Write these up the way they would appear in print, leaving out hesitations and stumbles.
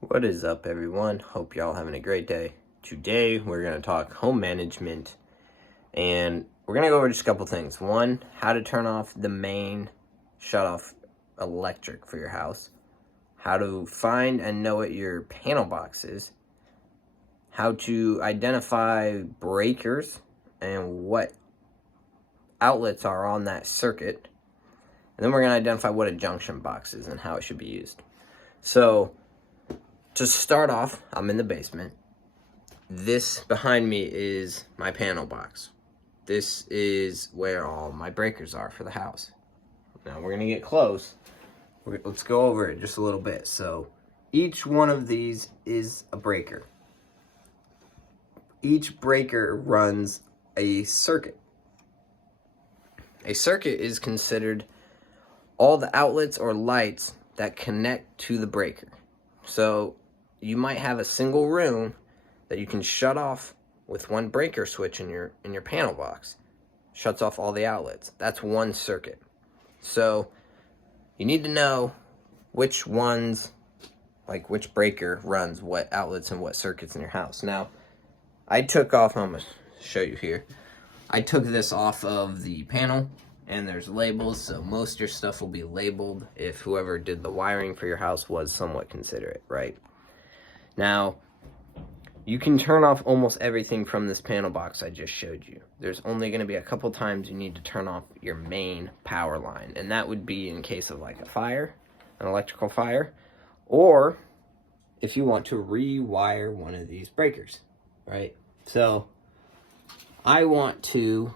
What is up, everyone? Hope y'all having a great day. Today we're going to talk home management, and we're going to go over just a couple things. One, how to turn off the main shut off electric for your house, how to find and know what your panel box is, how to identify breakers and what outlets are on that circuit, and then we're going to identify what a junction box is and how it should be used. So to start off, I'm in the basement. This behind me is my panel box. This is where all my breakers are for the house. Now we're gonna get close. Let's go over it just a little bit. So each one of these is a breaker. Each breaker runs a circuit. A circuit is considered all the outlets or lights that connect to the breaker. So you might have a single room that you can shut off with one breaker switch in your panel box. Shuts off all the outlets. That's one circuit. So you need to know which ones, like which breaker runs what outlets and what circuits in your house. Now, I took off, I'm going to show you here. I took this off of the panel, and there's labels, so most of your stuff will be labeled if whoever did the wiring for your house was somewhat considerate, right? Now, you can turn off almost everything from this panel box I just showed you. There's only going to be a couple times you need to turn off your main power line, and that would be in case of like a fire, an electrical fire, or if you want to rewire one of these breakers, right? So I want to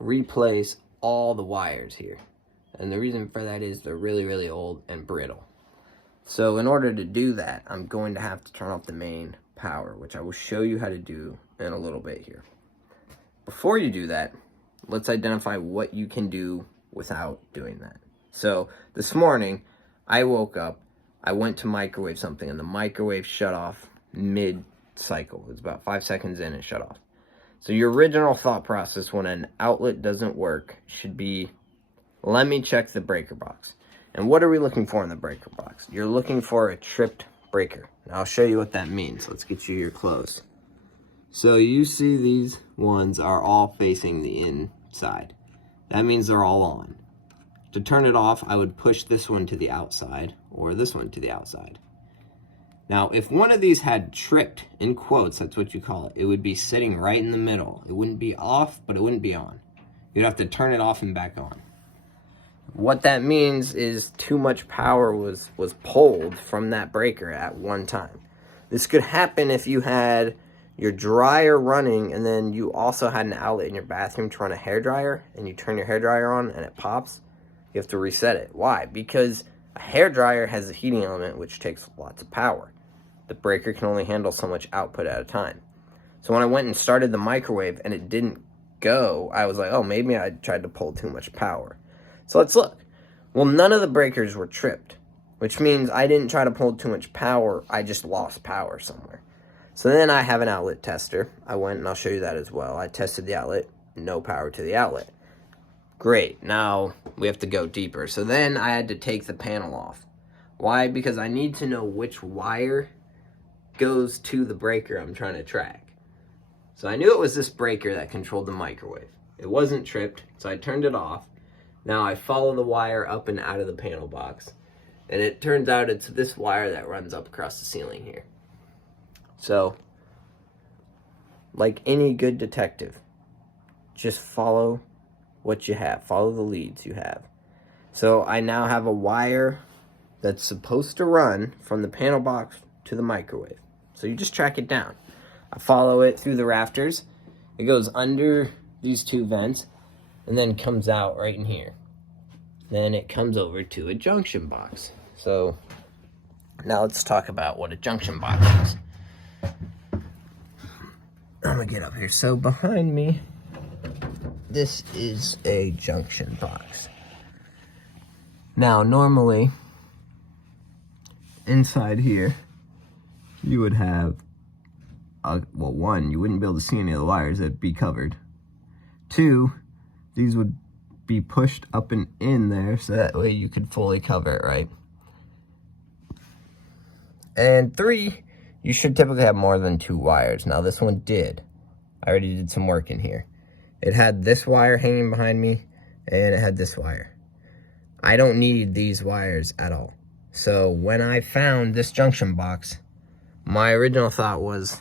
replace all the wires here, and the reason for that is they're really old and brittle. So in order to do that, I'm going to have to turn off the main power, which I will show you how to do in a little bit here. Before you do that, let's identify what you can do without doing that. So this morning, I woke up, I went to microwave something, and the microwave shut off mid-cycle. It was about 5 seconds in and shut off. So your original thought process when an outlet doesn't work should be, let me check the breaker box. And what are we looking for in the breaker box? You're looking for a tripped breaker. Now I'll show you what that means. Let's get you here close. So you see these ones are all facing the inside. That means they're all on. To turn it off, I would push this one to the outside or this one to the outside. Now, if one of these had tripped, in quotes, that's what you call it, it would be sitting right in the middle. It wouldn't be off, but it wouldn't be on. You'd have to turn it off and back on. What that means is too much power was pulled from that breaker at one time. This could happen if you had your dryer running and then you also had an outlet in your bathroom to run a hairdryer, and you turn your hairdryer on and it pops. You have to reset it. Why? Because a hairdryer has a heating element which takes lots of power. The breaker can only handle so much output at a time. So when I went and started the microwave and it didn't go, I was like, oh, maybe I tried to pull too much power. So let's look. Well, none of the breakers were tripped, which means I didn't try to pull too much power. I just lost power somewhere. So then I have an outlet tester. I went, and I'll show you that as well. I tested the outlet, no power to the outlet. Great, now we have to go deeper. So then I had to take the panel off. Why? Because I need to know which wire goes to the breaker I'm trying to track. So I knew it was this breaker that controlled the microwave. It wasn't tripped, so I turned it off. Now I follow the wire up and out of the panel box, and it turns out it's this wire that runs up across the ceiling here. So, like any good detective, just follow what you have. Follow the leads you have. So I now have a wire that's supposed to run from the panel box to the microwave. So you just track it down. I follow it through the rafters. It goes under these two vents and then comes out right in here. Then it comes over to a junction box. So now let's talk about what a junction box is. I'm gonna get up here. So behind me, this is a junction box. Now normally, inside here, you would have, well, one, you wouldn't be able to see any of the wires, that'd be covered. Two, these would be pushed up and in there so that way you could fully cover it, right? And 3, you should typically have more than 2 wires. Now this one did. I already did some work in here. It had this wire hanging behind me, and it had this wire. I don't need these wires at all. So when I found this junction box, my original thought was,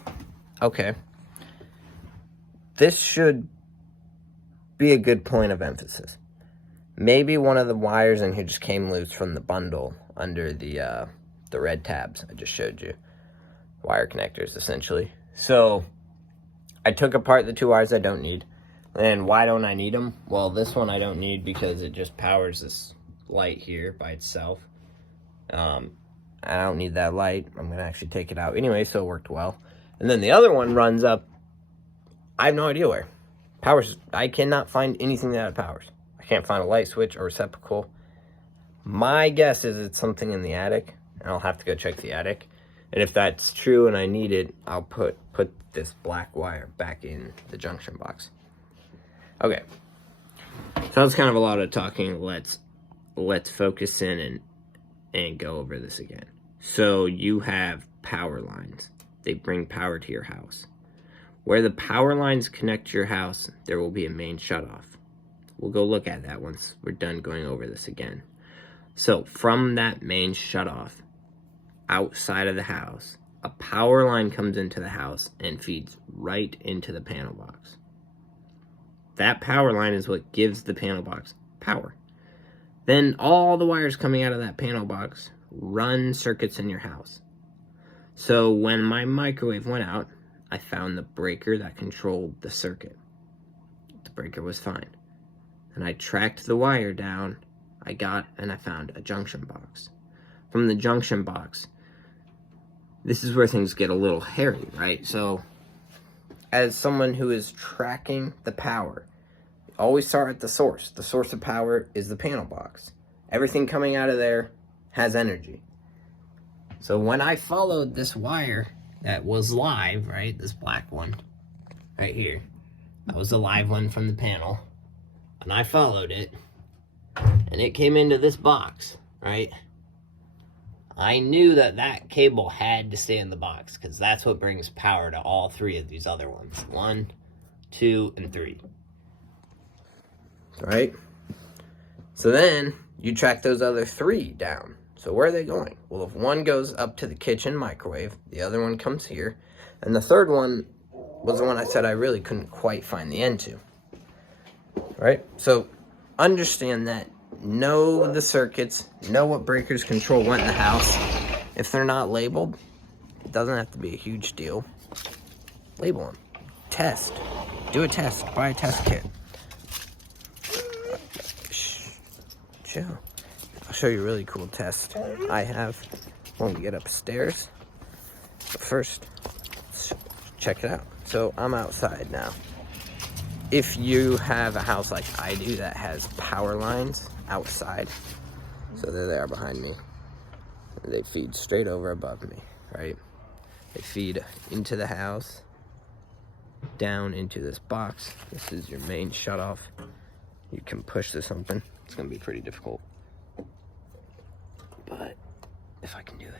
okay, this should be a good point of emphasis. Maybe one of the wires in here just came loose from the bundle under the red tabs I just showed you. Wire connectors, essentially. So I took apart the 2 wires I don't need. And why don't I need them? Well, this one I don't need because it just powers this light here by itself. I don't need that light. I'm going to actually take it out anyway, so it worked well. And then the other one runs up, I have no idea where. Powers, I cannot find anything that it powers. I can't find a light switch or receptacle. My guess is it's something in the attic, and I'll have to go check the attic. And if that's true and I need it, I'll put this black wire back in the junction box. Okay, so that's kind of a lot of talking. Let's focus in and go over this again. So you have power lines. They bring power to your house. Where the power lines connect to your house, there will be a main shutoff. We'll go look at that once we're done going over this again. So from that main shutoff, outside of the house, a power line comes into the house and feeds right into the panel box. That power line is what gives the panel box power. Then all the wires coming out of that panel box run circuits in your house. So when my microwave went out, I found the breaker that controlled the circuit. The breaker was fine. And I tracked the wire down. I found a junction box. From the junction box, this is where things get a little hairy, right? So as someone who is tracking the power, always start at the source. The source of power is the panel box. Everything coming out of there has energy. So when I followed this wire that was live, right, this black one right here, that was the live one from the panel, and I followed it, and it came into this box, right? I knew that cable had to stay in the box because that's what brings power to all 3 of these other ones. 1, 2, and 3. Right? So then you track those other 3 down. So where are they going? Well, if one goes up to the kitchen microwave, the other one comes here, and the third one was the one I said I really couldn't quite find the end to. Right? So understand that. Know the circuits. Know what breakers control what in the house. If they're not labeled, it doesn't have to be a huge deal. Label them. Test. Do a test. Buy a test kit. Shh. Chill. I'll show you a really cool test I have when we get upstairs. But first, let's check it out. So I'm outside now. If you have a house like I do that has power lines outside, so there they are behind me, they feed straight over above me, right? They feed into the house, down into this box. This is your main shutoff. You can push this open. It's gonna be pretty difficult, but if I can do it,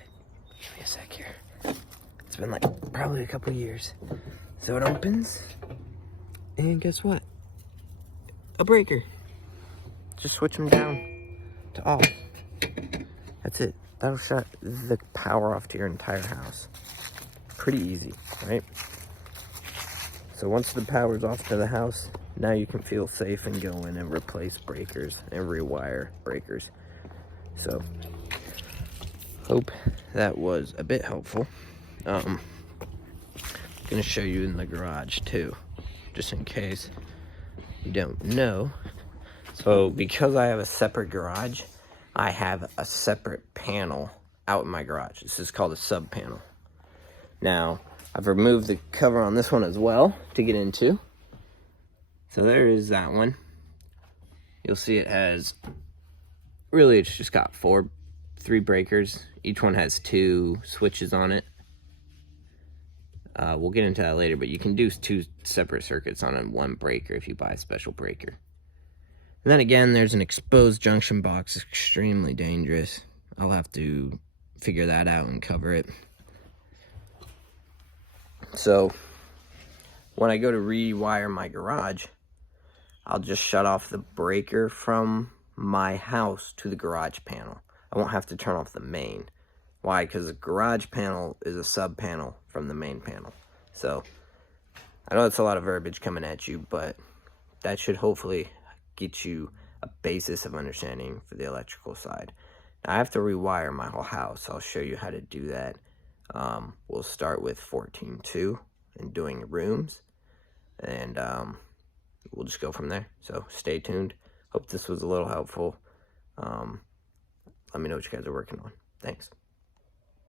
give me a sec here. It's been like probably a couple years. So it opens, and guess what? A breaker. Just switch them down to off. That's it. That'll shut the power off to your entire house. Pretty easy, right? So once the power's off to the house, now you can feel safe and go in and replace breakers and rewire breakers. So, hope that was a bit helpful. I'm gonna show you in the garage too, just in case you don't know. So because I have a separate garage, I have a separate panel out in my garage. This is called a sub panel. Now, I've removed the cover on this one as well to get into. So there is that one. You'll see it has, really it's just got 3 breakers. Each one has 2 switches on it. We'll get into that later, but you can do 2 separate circuits on one breaker if you buy a special breaker. And then again, there's an exposed junction box. It's extremely dangerous. I'll have to figure that out and cover it. So when I go to rewire my garage, I'll just shut off the breaker from my house to the garage panel. I won't have to turn off the main. Why? Because the garage panel is a sub panel from the main panel. So I know that's a lot of verbiage coming at you, but that should hopefully get you a basis of understanding for the electrical side. Now, I have to rewire my whole house. I'll show you how to do that. We'll start with 14.2 and doing rooms, and we'll just go from there. So stay tuned. Hope this was a little helpful. Let me know what you guys are working on. Thanks.